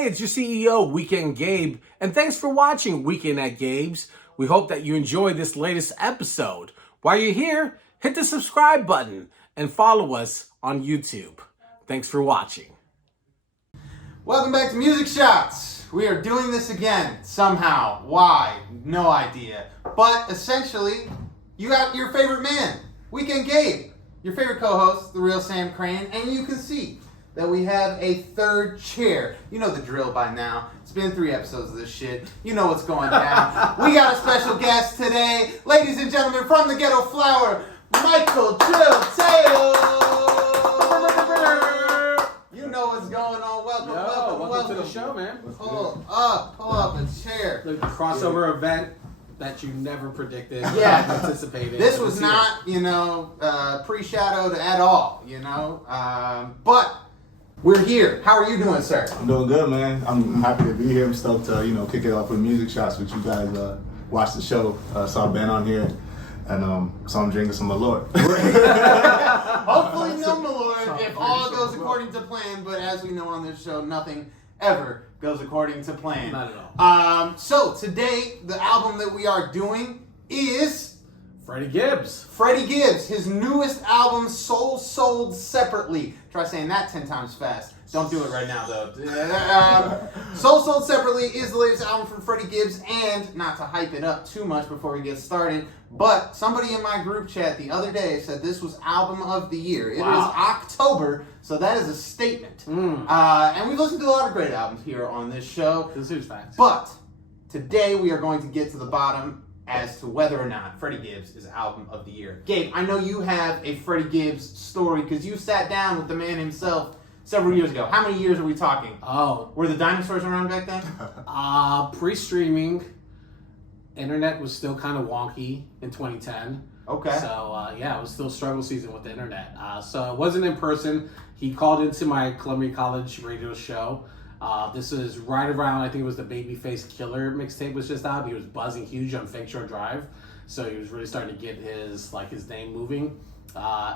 Hey, it's your CEO, Weekend Gabe, and thanks for watching Weekend at Gabe's. We hope that you enjoyed this latest episode. While you're here, hit the subscribe button and follow us on YouTube. Thanks for watching. Welcome back to Music Shots. We are doing this again, somehow. Why? No idea. But essentially, you got your favorite man, Weekend Gabe, your favorite co-host, the real Sam Crane, and you can see that we have a third chair. You know the drill by now. It's been 3 episodes of this shit. You know what's going down. We got a special guest today. Ladies and gentlemen, from the Ghetto Flower, Michael Trill Taylor. You know what's going on. Welcome to the show, man. Pull up a chair. The crossover event that you never predicted, anticipated. This was not, pre-shadowed at all, but we're here. How are you doing, sir? I'm doing good, man. I'm happy to be here. I'm stoked to, kick it off with Music Shots with you guys. Watch the show. Saw Ben on here, and so I'm drinking some Malört. Hopefully no Malört if all goes according to plan, but as we know on this show, nothing ever goes according to plan. Not at all. So today, the album that we are doing is Freddie Gibbs. Freddie Gibbs, his newest album, Sold Separately. Try saying that 10 times fast. Don't do it right now, though. Sold Separately is the latest album from Freddie Gibbs, and not to hype it up too much before we get started, but somebody in my group chat the other day said this was album of the year. It is October, so that is a statement. And we've listened to a lot of great albums here on this show. This is facts. But today we are going to get to the bottom as to whether or not Freddie Gibbs is album of the year. Gabe, I know you have a Freddie Gibbs story because you sat down with the man himself several years ago. How many years are we talking? Oh. Were the dinosaurs around back then? Pre-streaming, internet was still kind of wonky in 2010. Okay. So, it was still struggle season with the internet. So it wasn't in person. He called into my Columbia College radio show. This is right around, I think it was the Babyface Killer mixtape was just out. He was buzzing huge on Fake Shore Drive. So he was really starting to get his name moving.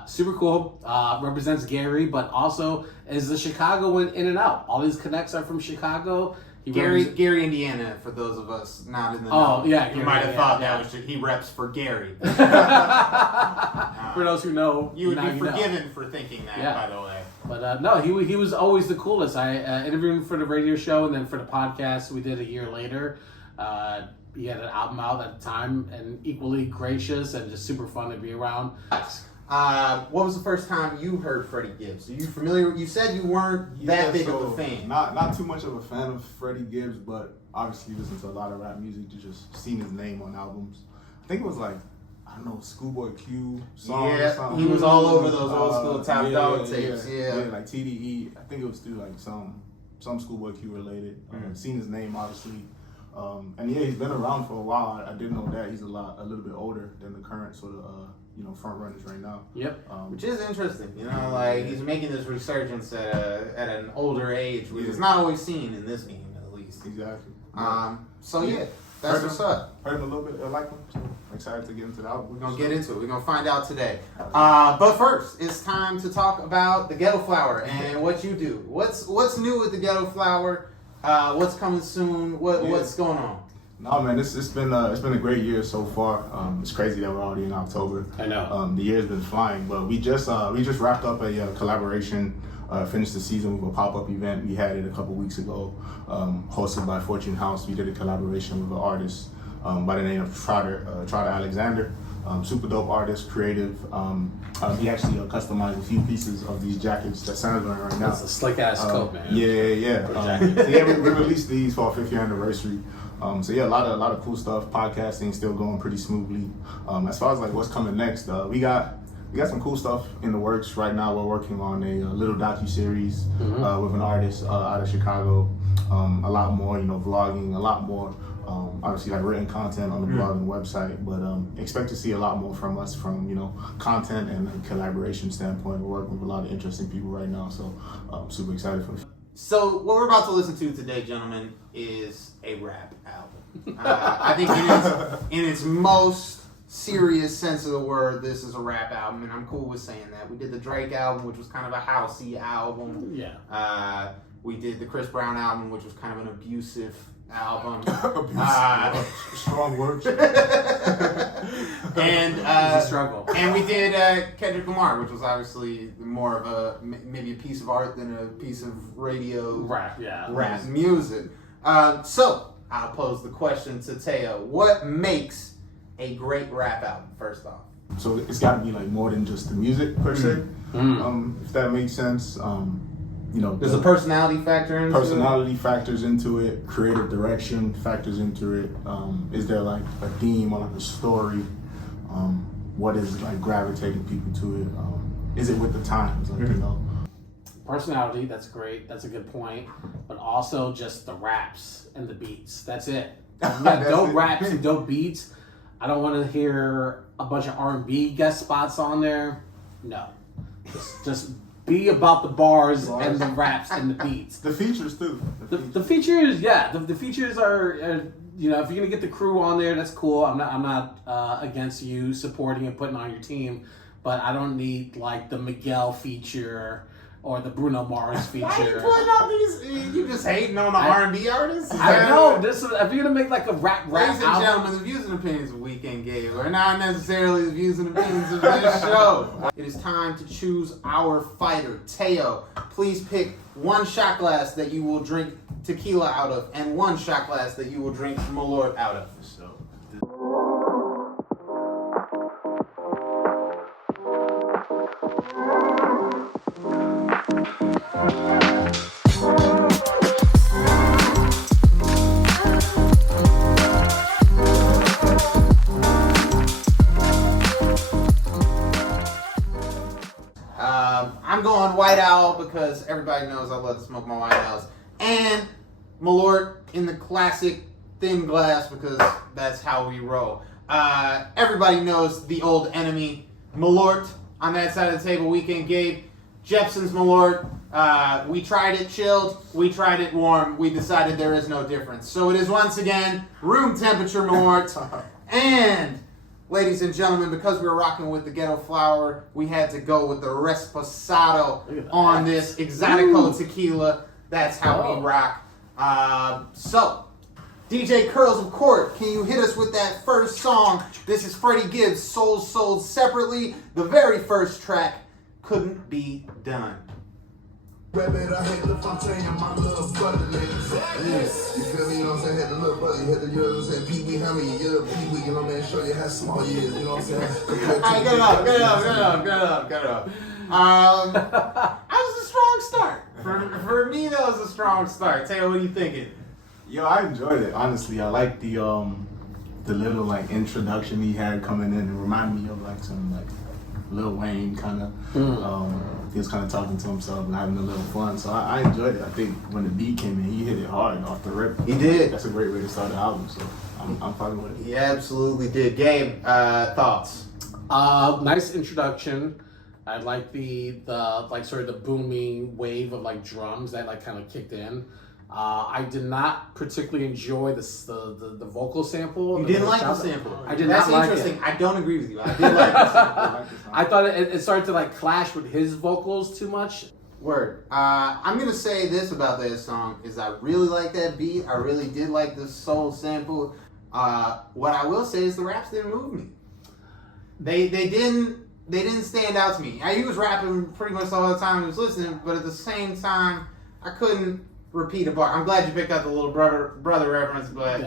Super cool. Represents Gary, but also is the Chicagoan in and out. All his connects are from Chicago. Gary, Indiana, for those of us not in the know. Oh, yeah. You might have thought that was he reps for Gary. For those who know. You would be forgiven for thinking that, by the way. But no, he was always the coolest. I interviewed him for the radio show and then for the podcast we did a year later. He had an album out at the time and equally gracious and just super fun to be around. What was the first time you heard Freddie Gibbs? Are you familiar? You said you weren't that big of a fan. Not too much of a fan of Freddie Gibbs, but obviously listen to a lot of rap music. Just seen his name on albums. I think it was Schoolboy Q song or something. He was all over those old school Top Dog tapes. Yeah, like TDE. I think it was through some Schoolboy Q related. Seen his name obviously. And he's been around for a while. I didn't know that he's a little bit older than the current sort of front runners right now. Yep. Which is interesting. He's making this resurgence at an older age, which is not always seen in this game, at least. Exactly. That's what's up. Heard him a little bit, like him. So excited to get into the album. We're gonna get into it. We're gonna find out today. But first, it's time to talk about the Ghetto Flower and what you do. What's new with the Ghetto Flower? What's coming soon? What's going on? No, man, it's been a great year so far. It's crazy that we're already in October. I know. The year's been flying, but we just wrapped up a collaboration. Finished the season with a pop-up event. We had it a couple weeks ago, hosted by Fortune House. We did a collaboration with an artist by the name of Trotter Alexander. Super dope artist, creative. He actually customized a few pieces of these jackets that Sam's wearing right now. It's a slick ass coat, man. Yeah. We released these for our 5th year anniversary. A lot of cool stuff. Podcasting still going pretty smoothly. As far as what's coming next, we got some cool stuff in the works right now. We're working on a little docu-series with an artist out of Chicago. A lot more, vlogging, a lot more. Obviously, written content on the blog and website, but expect to see a lot more from us from, content and collaboration standpoint. We're working with a lot of interesting people right now, so super excited for it. So what we're about to listen to today, gentlemen, is a rap album. I think in its most serious sense of the word, this is a rap album, and I'm cool with saying that. We did the Drake album, which was kind of a housey album. Yeah. We did the Chris Brown album, which was kind of an abusive album. Strong words. And It's a struggle. And we did Kendrick Lamar, which was obviously more of a maybe a piece of art than a piece of radio rap music. So I'll pose the question to Teo: what makes a great rap album? First off, so it's got to be like more than just the music per se. If that makes sense. You know, there's a personality factor into personality factors into it. Creative direction factors into it. Is there like a theme or like a story? What is like gravitating people to it? Is it with the times? Like, you know, personality. That's great. That's a good point. But also just the raps and the beats. That's it. You got dope raps and dope beats. I don't want to hear a bunch of R&B guest spots on there. No, just be about the bars and the raps and the beats. The features too. The features, yeah. The features are, you know, if you're gonna get the crew on there, that's cool. I'm not against you supporting and putting on your team, but I don't need like the Miguel feature or the Bruno Mars feature. Why are you putting out these? You just hating on the R&B artists? I know this. If you're gonna make like a rap Ladies and album, gentlemen, the views and opinions of Weekend Gabe are not necessarily the views and opinions of this show. It is time to choose our fighter. Teo, please pick one shot glass that you will drink tequila out of and one shot glass that you will drink Malört out of. So. I'm going White Owl because everybody knows I love to smoke my White Owls. And Malört in the classic thin glass because that's how we roll. Everybody knows the old enemy, Malört. On that side of the table, Weekend Gabe. Jepson's Malört. We tried it chilled. We tried it warm. We decided there is no difference. So it is once again room temperature Malört. And ladies and gentlemen, because we were rocking with the Ghetto Flower, we had to go with the Reposado on this Exotico tequila. That's how we rock. So, DJ Curls of Court, can you hit us with that first song? This is Freddie Gibbs, Souls Sold Separately. The very first track, Couldn't Be Done. Rabbit, I hit the fontaine, my little brother, nigga. You feel me? You know what I'm saying? Hit the little brother, hit the, you know what I'm saying? Pee Wee, how many years? Pee Wee, you know what I'm saying? Show you how small you is, you know what I'm saying? Alright, get it up. That was a strong start. For me, that was a strong start. Taylor, what are you thinking? Yo, I enjoyed it. Honestly, I like the little like introduction he had coming in. It reminded me of like some like Lil Wayne kind of. He was kind of talking to himself and having a little fun. So I enjoyed it. I think when the beat came in, he hit it hard off the rip. He did. That's a great way to start the album. So I'm fine with it. He absolutely did. Gabe, thoughts? Nice introduction. I like the like sort of the booming wave of like drums that like kind of kicked in. I did not particularly enjoy the vocal sample. You didn't like the sample. I did That's not like interesting. it. I don't agree with you. I did like the sample. I thought it started to like clash with his vocals too much. Word. I'm gonna say this about that song is I really like that beat. I really did like the soul sample. What I will say is the raps didn't move me. They didn't stand out to me. He was rapping pretty much all the time I was listening, but at the same time, I couldn't repeat a bar. I'm glad you picked out the little brother reference, but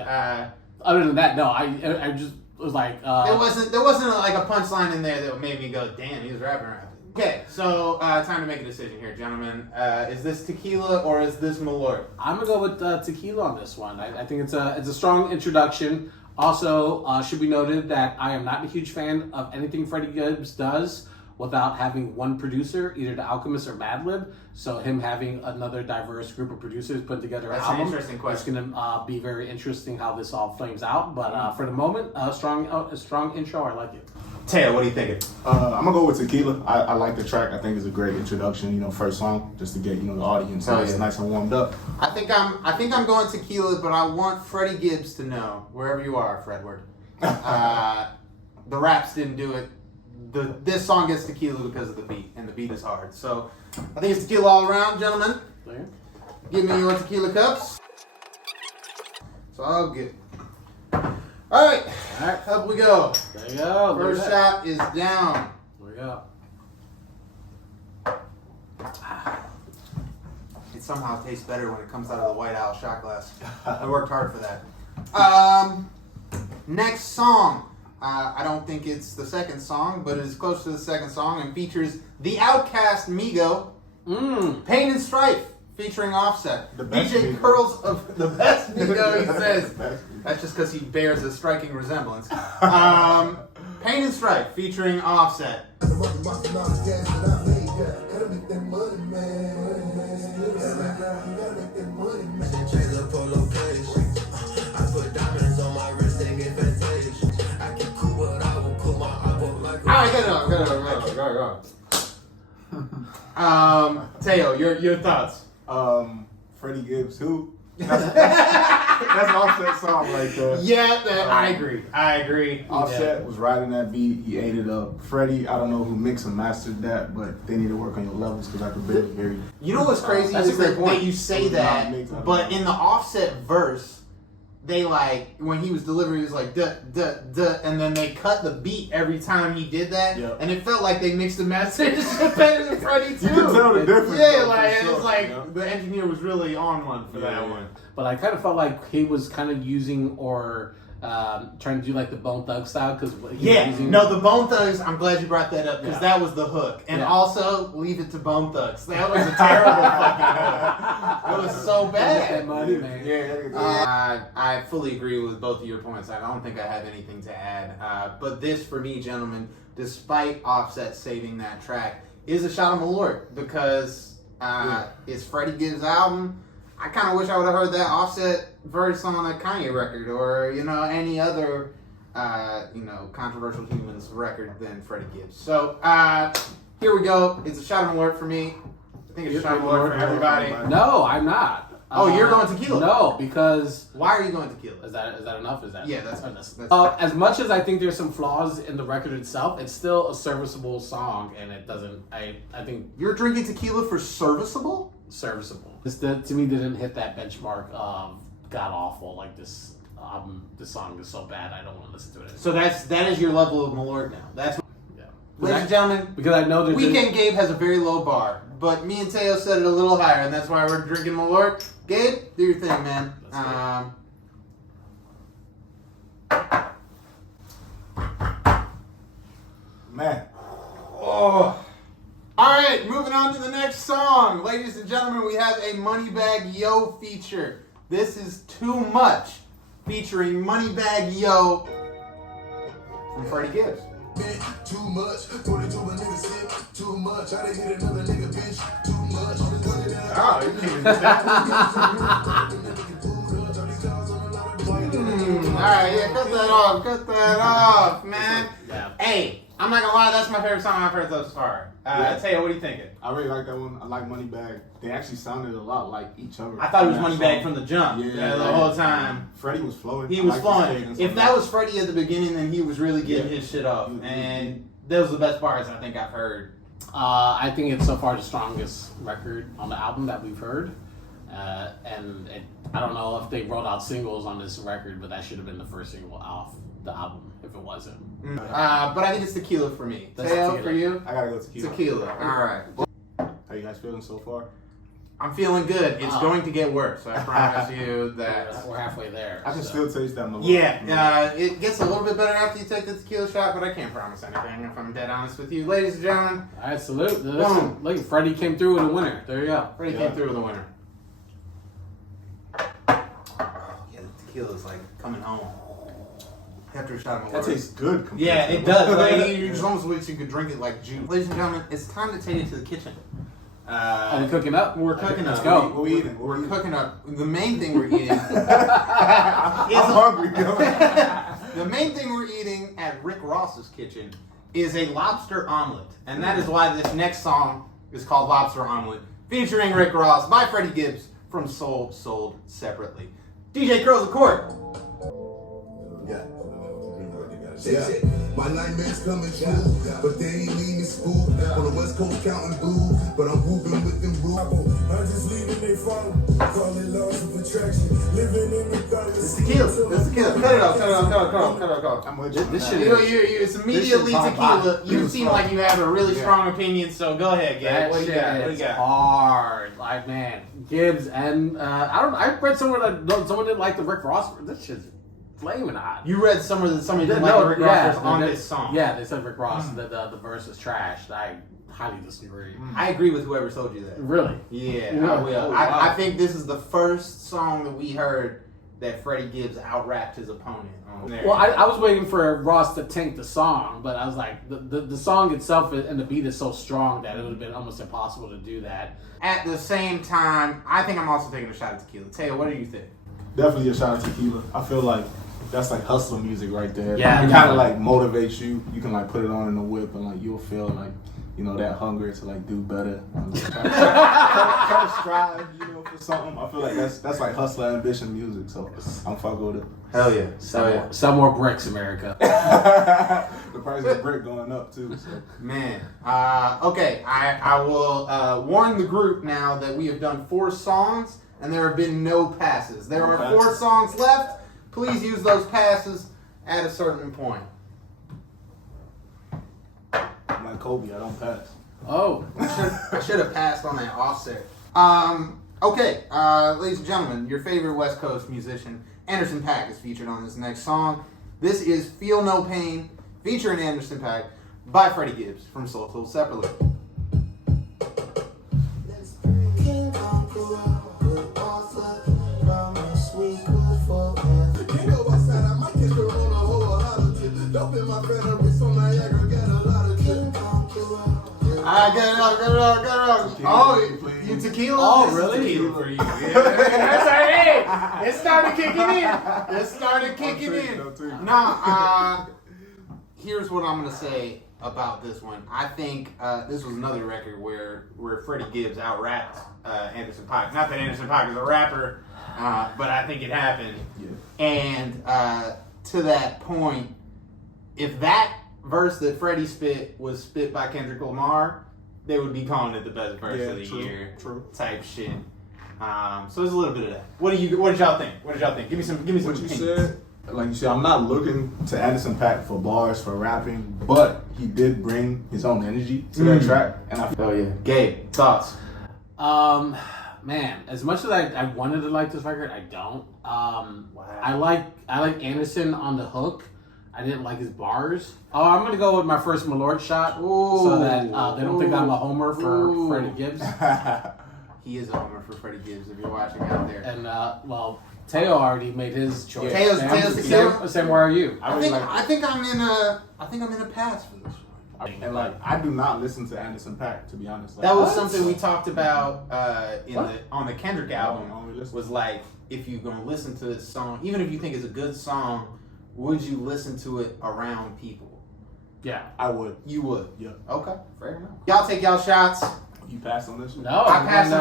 other than that, no. I just was like there wasn't like a punchline in there that made me go, damn, he was rapping. Okay, so time to make a decision here, gentlemen. Is this tequila or is this Malört? I'm gonna go with tequila on this one. I think it's a strong introduction. Also, should be noted that I am not a huge fan of anything Freddie Gibbs does without having one producer, either The Alchemist or Madlib. So him having another diverse group of producers put together an album. An interesting question. It's gonna be very interesting how this all flames out. But for the moment, a strong intro. I like it. Taylor, what are you thinking? I'm gonna go with Tequila. I like the track. I think it's a great introduction. You know, first song just to get the audience nice and warmed up. I think I'm going Tequila, but I want Freddie Gibbs to know wherever you are, Fredward. The raps didn't do it. This song gets Tequila because of the beat, and the beat is hard. So I think it's Tequila all around, gentlemen. Clear. Give me your tequila cups. It's all good. Alright, up we go. There you go. First shot is down. There we go. It somehow tastes better when it comes out of the White Owl shot glass. I worked hard for that. Next song. I don't think it's the second song, but it is close to the second song and features the Outcast Migo, Pain and Strife, featuring Offset. The best DJ Migo. Curls of the best Migo, he says. That's just because he bears a striking resemblance. Pain and Strife, featuring Offset. Alright, go. Teo, your thoughts? Freddie Gibbs, who? That's an Offset song right there. Yeah, I agree. Offset was riding that beat. He ate it up. Freddie, I don't know who mixed and mastered that, but they need to work on your levels because I could barely hear you. You know what's crazy That's a is great that point. you say that, but in the Offset verse, they when he was delivering, he was like duh, duh, duh, and then they cut the beat every time he did that, Yep. and it felt like they mixed and mastered it better than Freddie too. You can tell the difference. Yeah, though, like for it was sure, like you know? the engineer was really on one for that one. But I kind of felt like he was kind of using or trying to do like the Bone Thug style because The Bone Thugs. I'm glad you brought that up because that was the hook, and also leave it to Bone Thugs. That was a terrible fucking hook. It was so bad. That money, man. I fully agree with both of your points. I don't think I have anything to add. But this, for me, gentlemen, despite Offset saving that track, is a shot of Malört because it's Freddie Gibbs' album. I kind of wish I would have heard that Offset verse on a Kanye record or, any other, controversial humans record than Freddie Gibbs. So, here we go. It's a shot of Malört for me. I think it's a shot of Malört for everybody. No, I'm not. Oh, you're going tequila? No, because Why are you going tequila? is that enough? Is that Yeah, that's as much as I think there's some flaws in the record itself, it's still a serviceable song, and it doesn't. I think You're drinking tequila for serviceable? serviceable. To me didn't hit that benchmark of god awful. Like this song is so bad I don't want to listen to it. So that is your level of Malört now. That's Yeah. ladies and gentlemen. Because I know that Weekend Gabe has a very low bar, but me and Teo set it a little higher, and that's why we're drinking Malört. Gabe, do your thing, man. Man. Oh. All right, moving on to the next song. Ladies and gentlemen, we have a Moneybagg Yo feature. This is Too Much, featuring Moneybagg Yo from Freddie Gibbs. Too much, put it to a nigga sick. Too much, I done hit another nigga bitch. Too much, on the money that Oh, you can Alright, yeah, cut that off, man. Yeah. Hey, I'm not gonna lie, that's my favorite song I've heard thus far. Teo, what are you thinking? I really like that one. I like Moneybagg. They actually sounded a lot like each other. I thought it was in that Moneybagg song. from the jump. Yeah, The whole time. Freddie was flowing. He I was liked his flowing. cadence If on that was Freddie at the beginning, then he was really getting Yeah. his shit off. Mhm. And those are the best parts I think I've heard. I think it's so far the strongest record on the album that we've heard. I don't know if they wrote out singles on this record, but that should have been the first single off the album if it wasn't. But I think it's tequila for me. That's Teo, tequila. for you? I gotta go tequila. Tequila. All right. How you guys feeling so far? I'm feeling good. It's going to get worse. I promise you that. We're halfway there. I can so. still taste that Malört. Yeah, it gets a little bit better after you take the tequila shot, but I can't promise anything if I'm dead honest with you. Ladies and gentlemen, All right, salute. Boom. Listen, look, Freddie came through with a winner. There you go. Freddie came through with a winner. Yeah, the tequila's like coming home. After a shot of That Malört. tastes good. compared Yeah, to it does. Like, you just almost wish you could drink it like juice. Ladies and gentlemen, it's time to take it to the kitchen. Are we cooking up? We're cooking Let's up. go. What we eating? We're cooking up. The main thing we're eating. I'm hungry. The main thing we're eating at Rick Ross's kitchen is a lobster omelet. And that is why this next song is called Lobster Omelet, featuring Rick Ross by Freddie Gibbs from Soul Sold Separately. DJ Curls the Court. Yeah. My nightmares coming true, but they ain't leave me spooked. On the West Coast counting boo, but I'm hooping with them rules. I just leaving they follow, call it laws of attraction. Living in the dark. It's tequila. It's tequila. Cut it off. I'm with you. This man. shit It's immediately this shit tequila. top You seem like you have a really strong opinion, so go ahead, Gabe. That What do you shit got? What do you is got? hard. Like, man, Gibbs and I read someone didn't like the Rick Ross. This shit's flaming hot. You read some of the Rick Ross verse on this song. Yeah, they said Rick Ross the verse is trash. I highly disagree. I agree with whoever told you that. Really? Yeah, Yeah. I will. Oh, wow. I think this is the first song that we heard that Freddie Gibbs out-rapped his opponent on there. Well, I was waiting for Ross to tank the song, but I was like, the song itself and the beat is so strong that it would have been almost impossible to do that. At the same time, I think I'm also taking a shot at tequila. Teo, what do you think? Definitely a shot at tequila. I feel like that's like hustle music right there. Yeah. It kind of like motivates you. You can like put it on in the whip and like you'll feel like, you know, that hunger to like do better. Try to strive, you know, for something. I feel like that's like hustler ambition music. So I'm fucking with it. Hell yeah. Sell more bricks, America. The price of brick going up too. So. Man. Okay, I will warn the group now that we have done 4 songs and there have been no passes. There are 4 songs left. Please use those passes at a certain point. I'm like Kobe, I don't pass. Oh. I should have passed on that offset. Okay, ladies and gentlemen, your favorite West Coast musician, Anderson .Paak, is featured on this next song. This is Feel No Pain, featuring Anderson .Paak, by Freddie Gibbs from Soul Sold Separately. Get it up. Oh, you tequila? Oh, This is really? tequila for you. Yeah. It started kicking in. Nah, here's what I'm going to say about this one. I think this was another record where Freddie Gibbs out-rapped Anderson .Paak. Not that Anderson .Paak is a rapper, but I think it happened. Yeah. And to that point, if that verse that Freddie spit was spit by Kendrick Lamar, they would be calling it the best verse of the year. True. Type shit. So there's a little bit of that. What did y'all think? Give me some What you opinions. said, like you said, I'm not looking to Anderson .Paak for bars, for rapping, but he did bring his own energy to that track, and I feel. Oh yeah. Gabe, thoughts? Man, as much as I wanted to like this record, I don't. I like Anderson on the hook. I didn't like his bars. Oh, I'm gonna go with my first Malört shot, so that they don't think I'm a homer for Freddie Gibbs. He is a homer for Freddie Gibbs if you're watching out there. And well, Teo already made his choice. Teo's tequila? Same. Where are you? I think I'm in a pass for this one. And like, I do not listen to Anderson .Paak, to be honest. Like, That was what? something we talked about on the Kendrick I album. don't really listen. Was like, if you're gonna listen to this song, even if you think it's a good song, would you listen to it around people? Yeah. I would. You would. Yeah. Okay, fair enough. Y'all take y'all shots. You passed on this one? No, I'm passing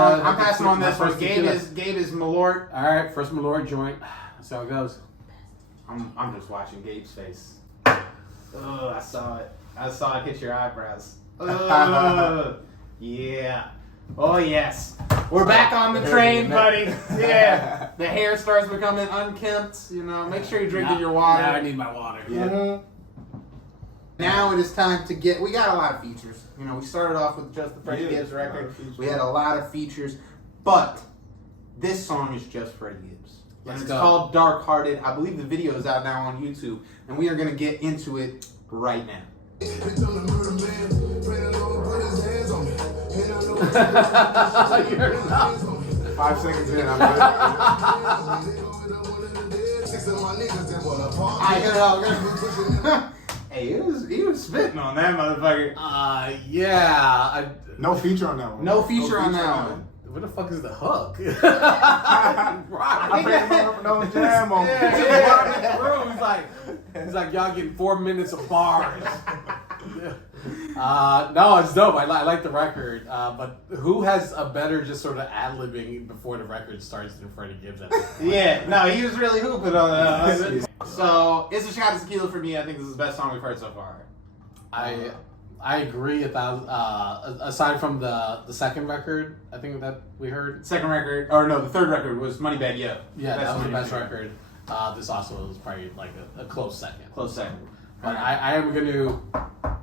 on this my one. first Gabe tequila. is Malört. All right, first Malört joint. That's how it goes. I'm just watching Gabe's face. Oh, I saw it. I saw it hit your eyebrows. Yeah. Oh yes. We're back on the train, buddy. Yeah. The hair starts becoming unkempt. You know, make sure you're drinking your water. Now I need my water. Mhm. Now it is time to get. We got a lot of features. You know, we started off with just the Freddie Gibbs record. We had a lot of features, but this song is just Freddie Gibbs. And it's called Dark Hearted. I believe the video is out now on YouTube, and we are going to get into it right now. You're not. 5 seconds in, I'm good. Hey, he was spitting on that motherfucker. Yeah. No feature on that one. No feature on that one. Where the fuck is the hook? I Right. think no jam on He's like, y'all getting 4 minutes of bars. No, it's dope. I like the record. But who has a better just sort of ad-libbing before the record starts than Freddie Gibbs? Yeah, no, he was really hooping on that. So it's a shot of tequila for me. I think this is the best song we've heard so far. I agree 1,000. Aside from the second record, I think that we heard. Second record, or no, the third record was Moneybag Yo. Yeah, that was the best record. This also was probably like a close second. Close second. But I am going to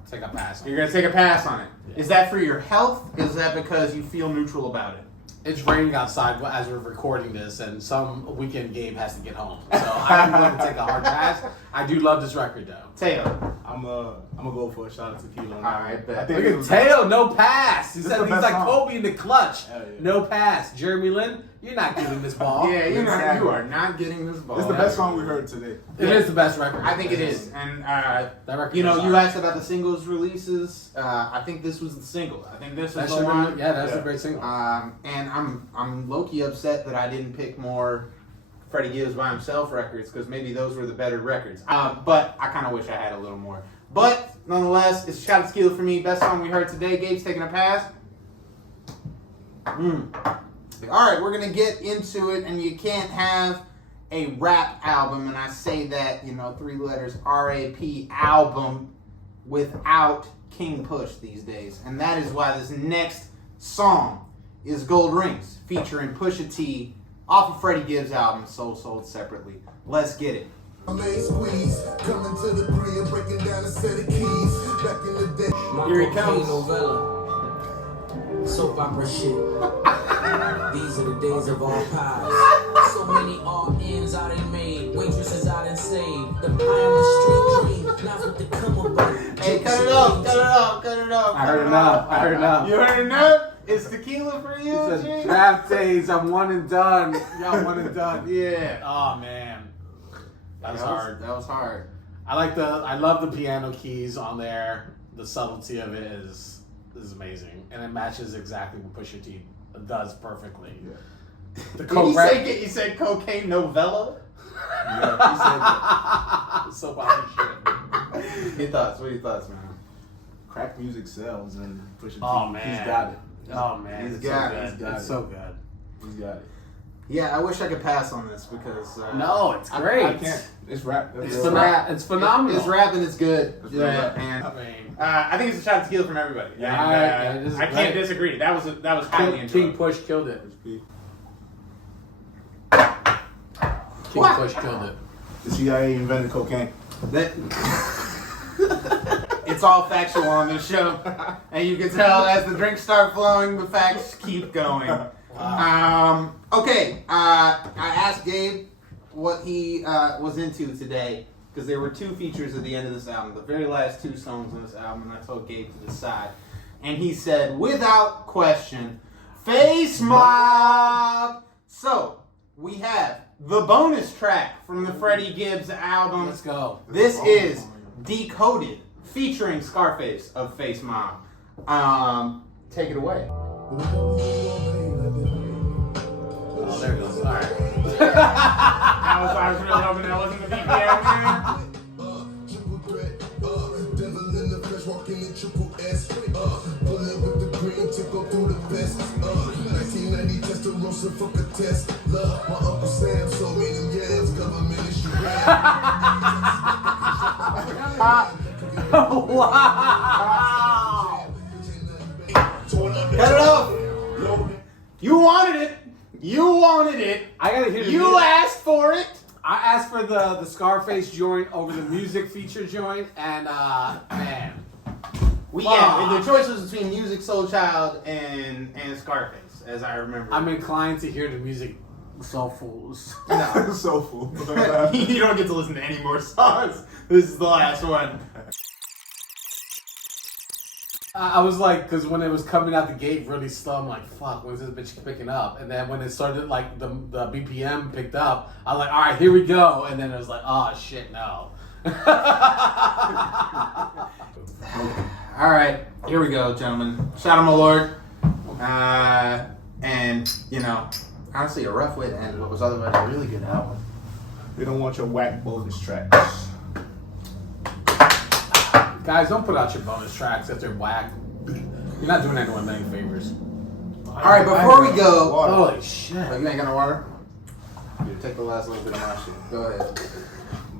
take a pass on it. You're going to take a pass on it. Yeah. Is that for your health? Is that because you feel neutral about it? It's raining outside as we're recording this, and some weekend Gabe has to get home. So I'm going to take a hard pass. I do love this record, though. Teo. I'm gonna go for a shot of tequila. All right, bet. I think Look it at was- Teo, no pass. He's This is like the best song. Kobe in the clutch. Hell yeah. No pass. Jeremy Lin, you're not getting this ball. Yeah, you Exactly. are not getting this ball. This is the best song we heard today. It is the best record. I think it is. And, That record you know, was you hard. asked about the singles releases. I think this was the single. I think this That was the should one. be, yeah, that's Yeah. a great single. And I'm low-key upset that I didn't pick more Freddie Gibbs by himself records, because maybe those were the better records. But I kind of wish I had a little more. But nonetheless, it's a shot of tequila for me. Best song we heard today. Gabe's taking a pass. All right, we're gonna get into it, and you can't have a rap album, and I say that, 3 letters, R-A-P album, without King Push these days, and that is why this next song is Gold Rings, featuring Pusha T, off of Freddie Gibbs' album, Sold Separately. Let's get it. My main squeeze, coming to the crib, breaking down a set of keys. Back in the day. Here he comes. Novella. Soap opera shit. These are the days of all pies. So many all ends I done made. Waitresses I done saved. The pie on the street dream. Not what the come about. Hey, cut it off. I heard enough. You heard enough? It's tequila for you, It's G? a draft days. I'm one and done. Y'all one and done. Yeah. Oh man, that was hard. That was hard. I love the piano keys on there. The subtlety of it is amazing, and it matches exactly what Pusha T does perfectly. Yeah. The Did he say cocaine novella? Yeah, so body shit. What are your thoughts, man? crack music sells, and Pusha T, Oh man, he's got it. Oh man, He's it's got so it. good. He's got It's it. so good. He's got it. Yeah, I wish I could pass on this because No, it's great. I can't. It's rap. That's It's real phenomenal. rap. It's phenomenal. It's rap and it's good. It's real rap. And I mean, I think it's a shot of tequila from everybody. Yeah, And, yeah, this is I can't great. disagree. That was highly King enjoyable. Push killed it. King What? Push killed it. The CIA invented cocaine. That it's all factual on this show, and you can tell as the drinks start flowing, the facts keep going. Okay, I asked Gabe what he was into today, because there were 2 features at the end of this album, the very last 2 songs on this album, and I told Gabe to decide. And he said, without question, Face Mob! So, we have the bonus track from the Freddie Gibbs album. Let's go. This is Decoded, featuring Scarface of Face Mob. Take it away. Oh, there it goes. All right. I was really hoping that wasn't the BPM, man. Triple threat, devil in the flesh, walking in triple S. Pulling with the green to go through the best. 1990 Testarossa, fuck a test. Love, my Uncle Sam sold me them yams, government issue. Wow. Cut it off. You wanted it. You wanted it. I gotta hear the You music. asked for it. I asked for the Scarface joint over the music feature joint, and man, Yeah, the choice was between Music Soul Child and Scarface, as I remember. I'm inclined to hear the music soulful. No. So full. You don't get to listen to any more songs. This is the last one. I was like, because when it was coming out the gate really slow, I'm like, fuck, when's this bitch picking up? And then when it started, like, the BPM picked up, I was like, all right, here we go. And then it was like, oh, shit, no. All right, here we go, gentlemen. Shout out Malört. And, honestly, a rough way to end what was otherwise a really good album. They don't want your whack bonus tracks. Guys, don't put out your bonus tracks if they're whack. You're not doing anyone any favors. All right, before we go... Water. Holy shit. Oh, you ain't got no water? Here, take the last little bit of my shit. Go ahead.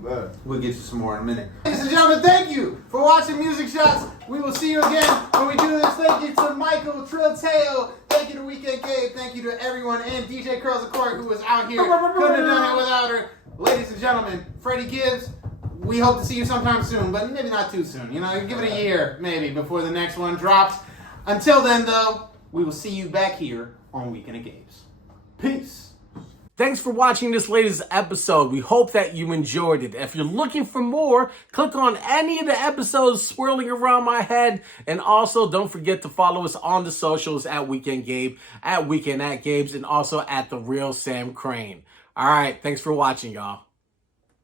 man. We'll get you some more in a minute. Ladies and gentlemen, thank you for watching Music Shots. We will see you again when we do this. Thank you to Michael, Trill, Teo. Thank you to Weekend Gabe. Thank you to everyone and DJ Curls of Court who was out here. Couldn't have done it without her. Ladies and gentlemen, Freddie Gibbs. We hope to see you sometime soon, but maybe not too soon. You know, give it a year maybe before the next one drops. Until then, though, we will see you back here on Weekend of Gabe's. Peace. Thanks for watching this latest episode. We hope that you enjoyed it. If you're looking for more, click on any of the episodes swirling around my head. And also, don't forget to follow us on the socials at Weekend Gabe, at Weekend at Gabe's, and also at The Real Sam Crane. All right, thanks for watching, y'all.